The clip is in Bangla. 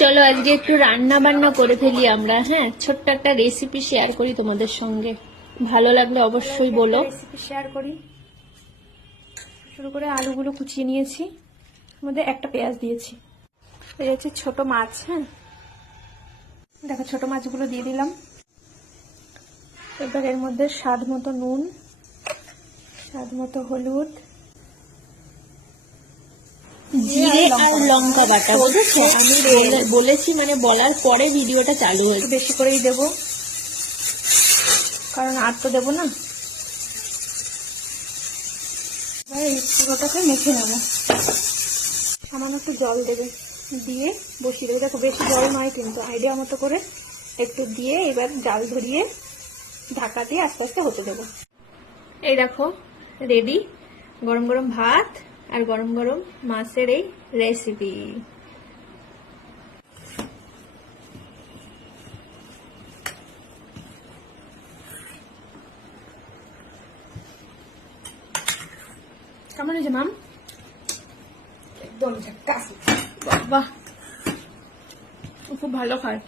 চলো আজকে একটু রান্না বান্না করে ফেলি আমরা। হ্যাঁ, ছোট্ট একটা রেসিপি শেয়ার করি তোমাদের সঙ্গে, ভালো লাগলে অবশ্যই বলো। রেসিপি শেয়ার করি। শুরু করে আলুগুলো কুচিয়ে নিয়েছি, এর মধ্যে একটা পেঁয়াজ দিয়েছি। এই হচ্ছে ছোট মাছ। হ্যাঁ দেখো, ছোট মাছগুলো দিয়ে দিলাম। এবার এর মধ্যে স্বাদ মতো নুন, স্বাদ মতো হলুদ, জিরে আর লঙ্কা বাটা, বুঝেছো? আমি বলেছি, মানে বলার পরে ভিডিওটা চালু হয়েছে। বেশি করেই দেবো, কারণ আর তো দেবো না। এই পুরোটাকে মেখে নেবো। সামান্য একটু জল দেবে, দিয়ে বসিয়ে দেবে। দেখো বেশি জল নয় কিন্তু, আইডিয়া মতো করে একটু দিয়ে এবার জাল ধরিয়ে ঢাকা দিয়ে আস্তে আস্তে হতে দেবো। এই দেখো রেডি, গরম গরম ভাত আর গরম গরম মাছের এই রেসিপি। কেমন হয়েছে মাম? একদম বাহ, খুব ভালো খায়।